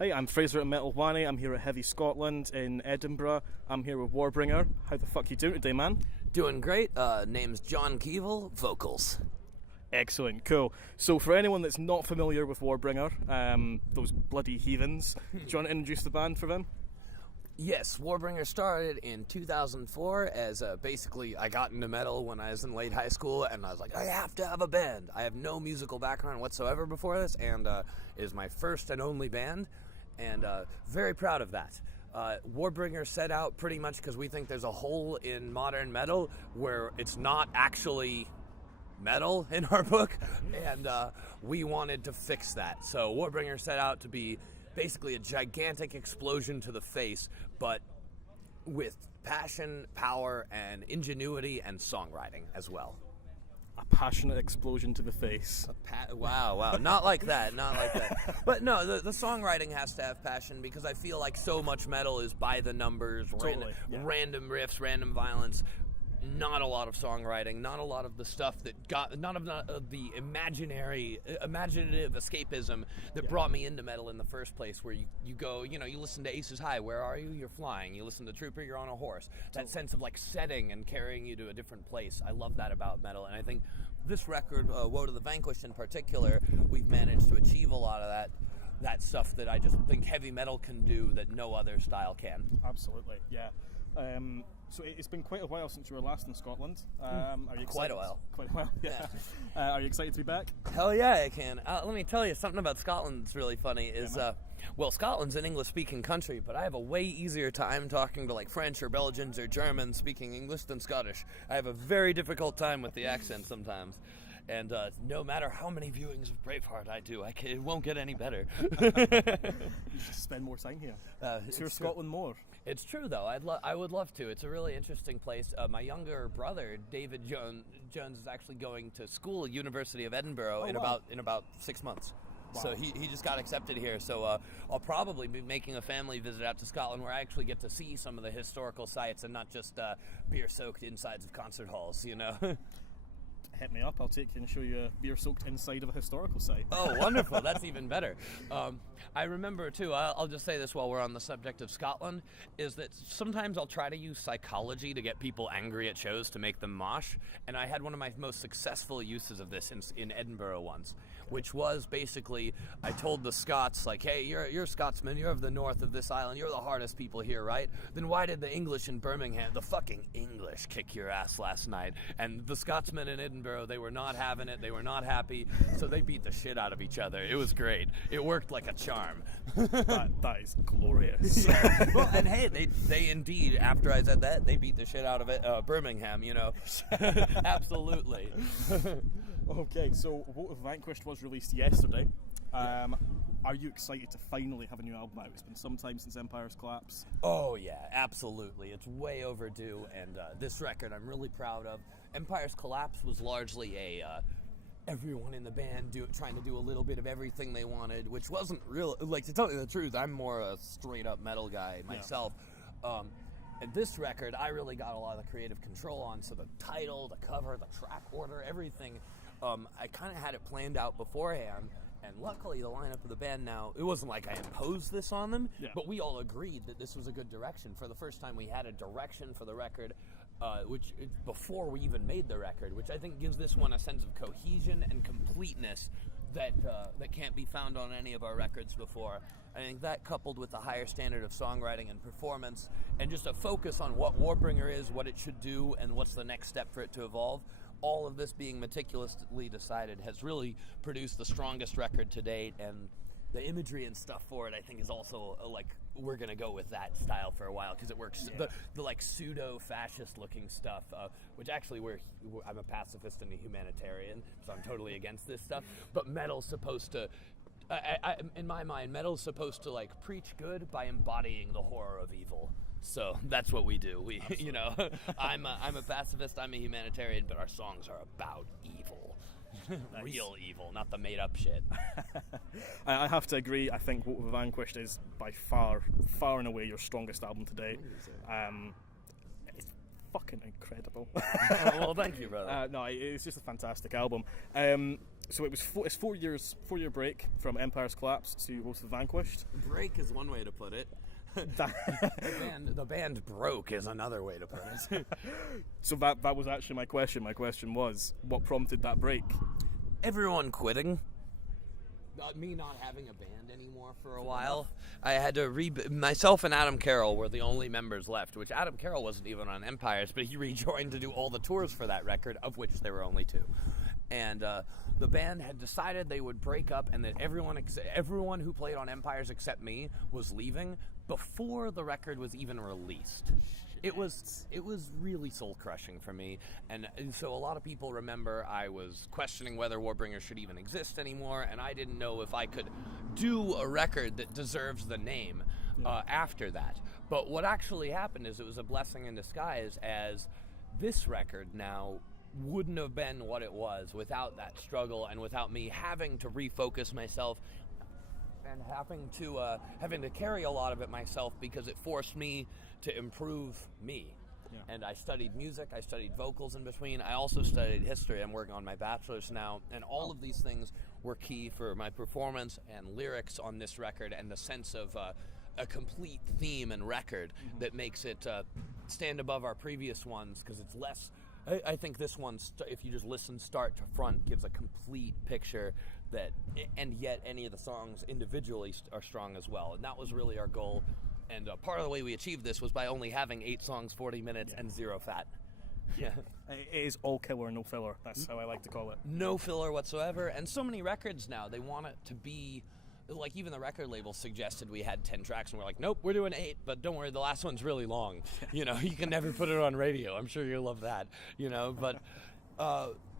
Hi, I'm Fraser at Metal Wani. I'm here at Heavy Scotland in Edinburgh. I'm here with WARBRINGER. How the fuck you doing today, man? Doing great. Name's John Kevill, vocals. Excellent, cool. So for anyone that's not familiar with WARBRINGER, those bloody heathens, do you want to introduce the band for them? Yes, WARBRINGER started in 2004 as basically I got into metal when I was in late high school, and I was like, I have to have a band. I have no musical background whatsoever before this, and it is my first and only band, and very proud of that. WARBRINGER set out pretty much because we think there's a hole in modern metal where it's not actually metal in our book, and we wanted to fix that. So WARBRINGER set out to be basically a gigantic explosion to the face, but with passion, power, and ingenuity and songwriting as well. A passionate explosion to the face. Wow. Not like that. But no, the songwriting has to have passion, because I feel like so much metal is by the numbers, Totally, random riffs, random violence. Not a lot of songwriting, not a lot of the stuff that got, none of the imaginative escapism that brought me into metal in the first place, where you go, you listen to Aces High, where are you? You're flying. You listen to Trooper, you're on a horse. That sense of like setting and carrying you to a different place. I love that about metal, and I think this record, Woe To The Vanquished in particular, we've managed to achieve a lot of that stuff that I just think heavy metal can do that no other style can. Absolutely, yeah. So it's been quite a while since you were last in Scotland. Are you excited? Quite a while. Quite a while, yeah. Are you excited to be back? Hell yeah, I can. Let me tell you, something about Scotland that's really funny is, well, Scotland's an English-speaking country, but I have a way easier time talking to, like, French or Belgians or Germans speaking English than Scottish. I have a very difficult time with the accent sometimes. And no matter how many viewings of Braveheart I do, it won't get any better. You should spend more time here. Tour Scotland more. It's true, though. I would love to. It's a really interesting place. My younger brother, David Jones, is actually going to school at University of Edinburgh in about 6 months. Wow. So he just got accepted here. So I'll probably be making a family visit out to Scotland, where I actually get to see some of the historical sites and not just beer-soaked insides of concert halls, Hit me up, I'll take you and show you a beer-soaked inside of a historical site. Oh, wonderful. That's even better. I remember, too, I'll just say this while we're on the subject of Scotland, is that sometimes I'll try to use psychology to get people angry at shows to make them mosh, and I had one of my most successful uses of this in Edinburgh once, which was basically, I told the Scots, like, hey, you're Scotsmen, you're of the north of this island, you're the hardest people here, right? Then why did the English in Birmingham, the fucking English, kick your ass last night? And the Scotsmen in Edinburgh, they were not having it, they were not happy, so they beat the shit out of each other. It was great. It worked like a charm. That is glorious. Well, and hey, they indeed, after I said that, they beat the shit out of it, Birmingham, Absolutely. Okay, so Woe To The Vanquished was released yesterday. Are you excited to finally have a new album out? It's been some time since Empire's Collapse. Oh yeah, absolutely. It's way overdue, and this record I'm really proud of. Empire's Collapse was largely everyone in the band trying to do a little bit of everything they wanted, which wasn't real. Like, to tell you the truth, I'm more a straight-up metal guy myself. Yeah. And this record, I really got a lot of the creative control on, so the title, the cover, the track order, everything, I kind of had it planned out beforehand. And luckily, the lineup of the band now, it wasn't like I imposed this on them, but we all agreed that this was a good direction. For the first time, we had a direction for the record, which before we even made the record, which I think gives this one a sense of cohesion and completeness that can't be found on any of our records before. I think that, coupled with the higher standard of songwriting and performance, and just a focus on what WARBRINGER is, what it should do, and what's the next step for it to evolve, all of this being meticulously decided has really produced the strongest record to date, and the imagery and stuff for it, I think, is also we're gonna go with that style for a while, because it works. Yeah. The like pseudo-fascist looking stuff, which actually I'm a pacifist and a humanitarian, so I'm totally against this stuff. But metal's supposed to, in my mind, metal's supposed to like preach good by embodying the horror of evil. So that's what we do. I'm a pacifist, I'm a humanitarian, but our songs are about evil. Nice. Real evil, not the made-up shit. I have to agree. I think Woe To The Vanquished is by far and away your strongest album to date. It's fucking incredible. Well, thank you, brother. No, it's just a fantastic album. So it was it's 4-year break from Empire's Collapse to Woe To The Vanquished. Break is one way to put it. The band broke is another way to put it. So that was actually my question. My question was, what prompted that break? Everyone quitting. Me not having a band anymore for a while. I had to myself and Adam Carroll were the only members left, which Adam Carroll wasn't even on Empires, but he rejoined to do all the tours for that record, of which there were only 2. And the band had decided they would break up, and that everyone who played on Empires except me was leaving before the record was even released. It was really soul crushing for me, and so a lot of people remember I was questioning whether Warbringer should even exist anymore, and I didn't know if I could do a record that deserves the name after that. But what actually happened is it was a blessing in disguise, as this record now wouldn't have been what it was without that struggle and without me having to refocus myself and having to carry a lot of it myself, because it forced me to improve me. Yeah. And I studied music, I studied vocals in between, I also studied history. I'm working on my bachelor's now, and all of these things were key for my performance and lyrics on this record, and the sense of a complete theme and record that makes it stand above our previous ones, because it's less. I think this one, if you just listen start to front, gives a complete picture and yet any of the songs individually are strong as well. And that was really our goal. And part of the way we achieved this was by only having 8 songs, 40 minutes, and 0 fat. Yeah. It is all killer, no filler. That's how I like to call it. No filler whatsoever. And so many records now, they want it to be, like, even the record label suggested we had 10 tracks, and we're like, nope, we're doing 8, but don't worry, the last one's really long. You know, you can never put it on radio. I'm sure you'll love that, you know, but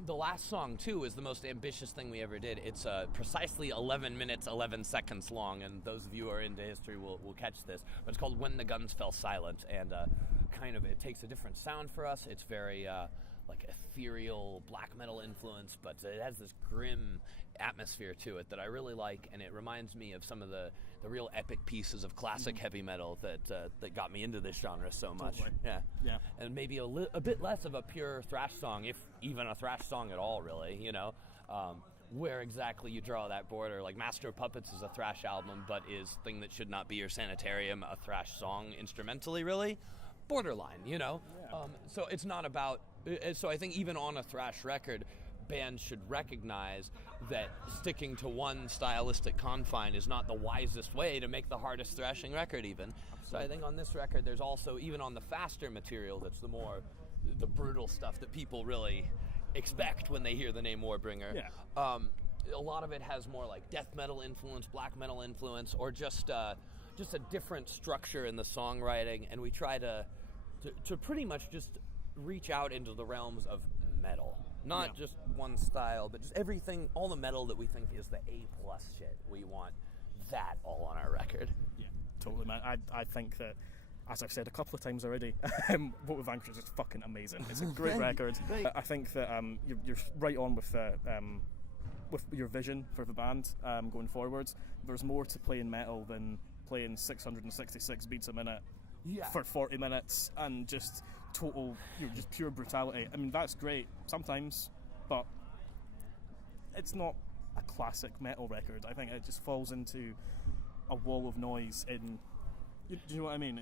the last song, too, is the most ambitious thing we ever did. It's precisely 11 minutes, 11 seconds long, and those of you who are into history will catch this, but it's called When the Guns Fell Silent, and it takes a different sound for us. It's very, like, ethereal black metal influence, but it has this grim atmosphere to it that I really like, and it reminds me of some of the real epic pieces of classic heavy metal that got me into this genre so much. Totally. Yeah. And maybe a bit less of a pure thrash song, if even a thrash song at all, really, you know. Where exactly you draw that border. Like Master of Puppets is a thrash album, but is Thing That Should Not Be Your Sanitarium a thrash song instrumentally, really? Borderline, you know? Yeah. So it's not about... So I think even on a thrash record, bands should recognize that sticking to one stylistic confine is not the wisest way to make the hardest thrashing record even. Absolutely. So I think on this record there's also, even on the faster material, that's the brutal stuff that people really expect when they hear the name Warbringer. Yeah. A lot of it has more like death metal influence, black metal influence, or just a different structure in the songwriting, and we try to pretty much just reach out into the realms of metal. Not just one style, but just everything, all the metal that we think is the A+ shit. We want that all on our record. Yeah, totally, man. I think that, as I've said a couple of times already, Woe To The Vanquished is fucking amazing. It's a great record. I think that you're right on with your vision for the band going forwards. There's more to playing metal than playing 666 beats a minute for 40 minutes and just total, just pure brutality. I mean, that's great sometimes, but it's not a classic metal record. I think it just falls into a wall of noise in... Do you know what I mean?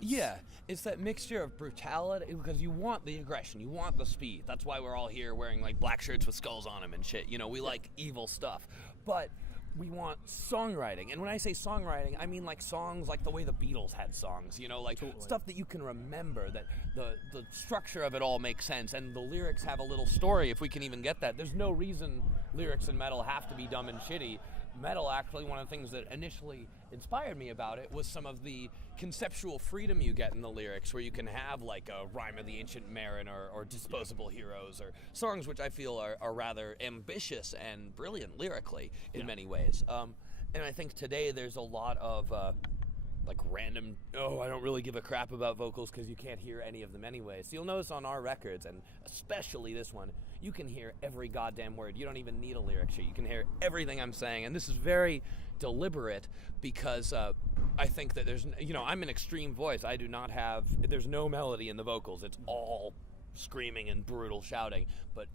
It's that mixture of brutality, because you want the aggression, you want the speed. That's why we're all here wearing like black shirts with skulls on them and shit. You know, we like evil stuff. But we want songwriting. And when I say songwriting, I mean like songs like the way the Beatles had songs, you know, like stuff that you can remember, that the structure of it all makes sense, and the lyrics have a little story, if we can even get that. There's no reason lyrics in metal have to be dumb and shitty. Metal, actually, one of the things that initially inspired me about it was some of the conceptual freedom you get in the lyrics, where you can have like a Rhyme of the Ancient Mariner or Disposable Heroes, or songs which I feel are rather ambitious and brilliant lyrically in many ways. And I think today there's a lot of like random, I don't really give a crap about vocals because you can't hear any of them anyway. So you'll notice on our records, and especially this one, you can hear every goddamn word. You don't even need a lyric sheet. You can hear everything I'm saying. And this is very deliberate because I think that there's, I'm an extreme voice. There's no melody in the vocals. It's all screaming and brutal shouting. But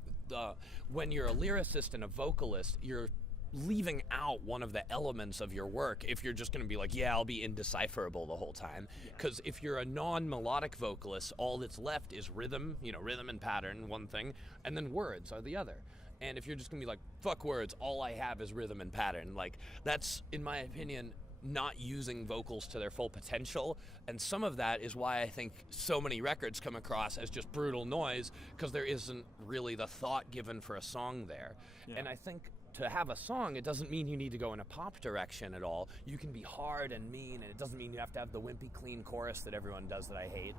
when you're a lyricist and a vocalist, you're leaving out one of the elements of your work if you're just going to be like, yeah, I'll be indecipherable the whole time. Because if you're a non-melodic vocalist, all that's left is rhythm, rhythm and pattern, one thing, and then words are the other. And if you're just going to be like, fuck words, all I have is rhythm and pattern, like, that's, in my opinion, not using vocals to their full potential. And some of that is why I think so many records come across as just brutal noise, because there isn't really the thought given for a song there. And I think to have a song, it doesn't mean you need to go in a pop direction at all. You can be hard and mean, and it doesn't mean you have to have the wimpy clean chorus that everyone does that I hate.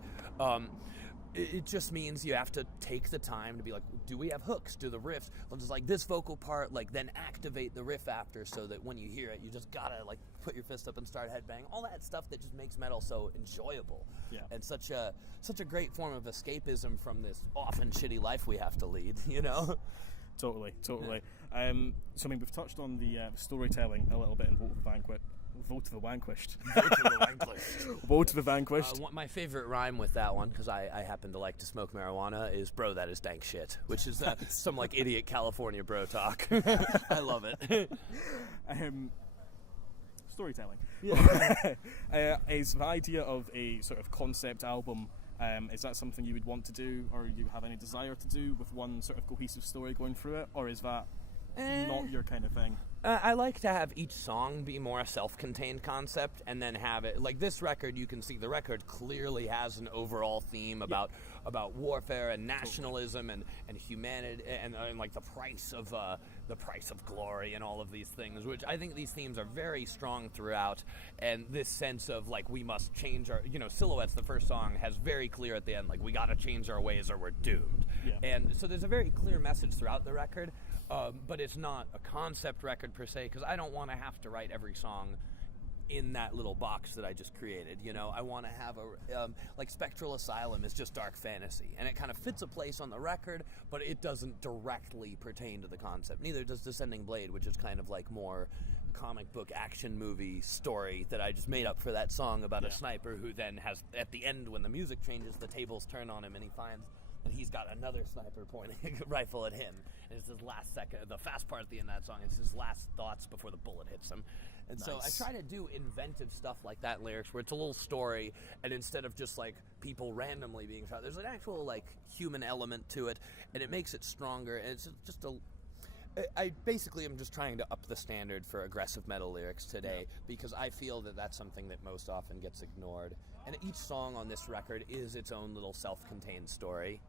It just means you have to take the time to be like, do we have hooks? Do the riffs? Just like this vocal part, like then activate the riff after, so that when you hear it, you just gotta like put your fist up and start headbanging. All that stuff that just makes metal so enjoyable, and such a great form of escapism from this often shitty life we have to lead. Totally. So I mean, we've touched on the storytelling a little bit in Woe To The Vanquished. Woe To The Vanquished. Woe To The Vanquished. My favorite rhyme with that one, because I happen to like to smoke marijuana, is "Bro, that is dank shit," which is some like idiot California bro talk. I love it. Storytelling. Is the idea of a sort of concept album, is that something you would want to do, or you have any desire to do, with one sort of cohesive story going through it, or is that not your kind of thing? I like to have each song be more a self-contained concept, and then have it, like this record, you can see the record clearly has an overall theme about warfare and nationalism and humanity and like the price of glory and all of these things, which I think these themes are very strong throughout. And this sense of like, we must change our, Silhouettes, the first song, has very clear at the end, like, we got to change our ways or we're doomed. And so there's a very clear message throughout the record. But it's not a concept record per se, because I don't want to have to write every song in that little box that I just created. I want to have like Spectral Asylum is just dark fantasy, and it kind of fits a place on the record, but it doesn't directly pertain to the concept. Neither does Descending Blade, which is kind of like more comic book action movie story that I just made up for that song about a sniper who then has, at the end when the music changes, the tables turn on him and he finds and he's got another sniper pointing a rifle at him. And it's his last second, the fast part at the end of that song, it's his last thoughts before the bullet hits him. And so I try to do inventive stuff like that in lyrics, where it's a little story, and instead of just like people randomly being shot, there's an actual like human element to it, and it makes it stronger. And it's just I basically am just trying to up the standard for aggressive metal lyrics today, because I feel that that's something that most often gets ignored. And each song on this record is its own little self-contained story.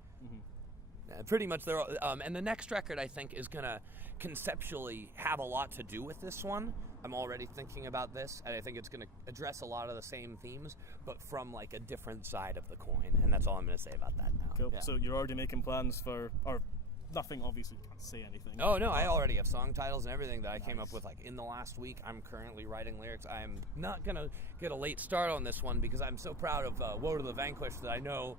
Pretty much, they're all, and the next record, I think, is gonna conceptually have a lot to do with this one. I'm already thinking about this, and I think it's gonna address a lot of the same themes, but from like a different side of the coin. And that's all I'm gonna say about that now. Cool. So you're already making plans for, or nothing, obviously, you can't say anything. Oh no, I already have song titles and everything that I came up with like in the last week. I'm currently writing lyrics. I'm not gonna get a late start on this one, because I'm so proud of Woe To The Vanquished that I know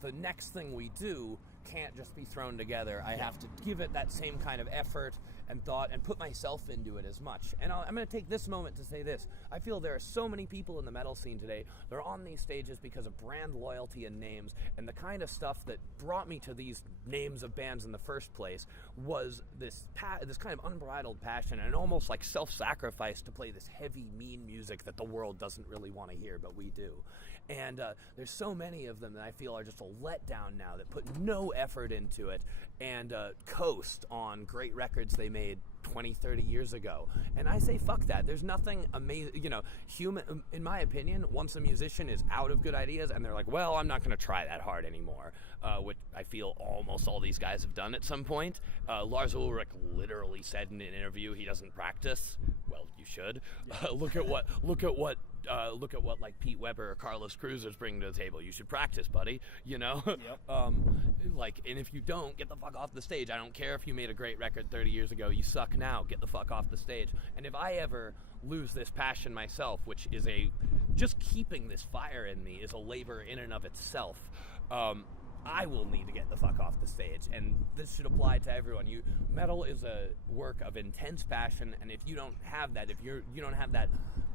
the next thing we do can't just be thrown together. I have to give it that same kind of effort and thought and put myself into it as much. And I'm going to take this moment to say this. I feel there are so many people in the metal scene today. They're on these stages because of brand loyalty and names, and the kind of stuff that brought me to these names of bands in the first place was this kind of unbridled passion and almost like self-sacrifice to play this heavy, mean music that the world doesn't really want to hear, but we do. And there's so many of them that I feel are just a letdown now, that put no effort into it and coast on great records they made 20, 30 years ago. And I say fuck that. There's nothing amazing, human, in my opinion, once a musician is out of good ideas and they're like, well, I'm not going to try that hard anymore, which I feel almost all these guys have done at some point. Lars Ulrich literally said in an interview he doesn't practice. Well, you should. Look at what like Pete Weber or Carlos Cruz is bringing to the table. You should practice, buddy. Yep. And if you don't, get the fuck off the stage. I don't care if you made a great record 30 years ago. You suck now. Get the fuck off the stage. And if I ever lose this passion myself, which is just keeping this fire in me is a labor in and of itself, I will need to get the fuck off the stage. And this should apply to everyone. Metal is a work of intense passion, and if you don't have that, if you don't have that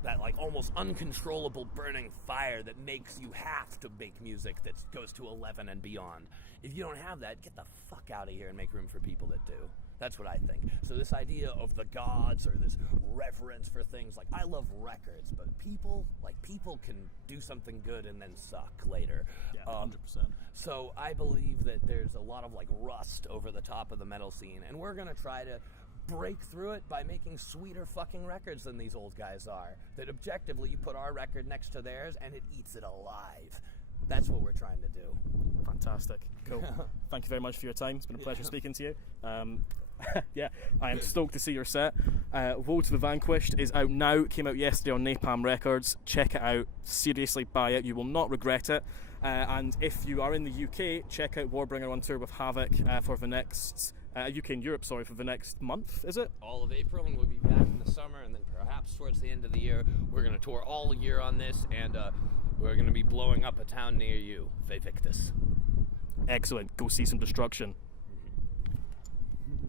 that like almost uncontrollable burning fire that makes you have to make music that goes to 11 and beyond. If you don't have that, get the fuck out of here and make room for people that do. That's what I think. So this idea of the gods or this reverence for things, like I love records, but people can do something good and then suck later. Yeah, 100%. So I believe that there's a lot of like rust over the top of the metal scene, and we're gonna try to break through it by making sweeter fucking records than these old guys are. That objectively, you put our record next to theirs and it eats it alive. That's what we're trying to do. Fantastic. Cool. Thank you very much for your time. It's been a pleasure speaking to you. Yeah, I am stoked to see your set. Woe To The Vanquished is out now. Came out yesterday on Napalm Records. Check it out. Seriously, buy it. You will not regret it. And if you are in the UK, check out WARBRINGER on tour with HAVOK for the next... UK and Europe, sorry, for the next month, is it? All of April, and we'll be back in the summer, and then perhaps towards the end of the year, we're going to tour all year on this, and we're going to be blowing up a town near you, Victus. Excellent. Go see some destruction.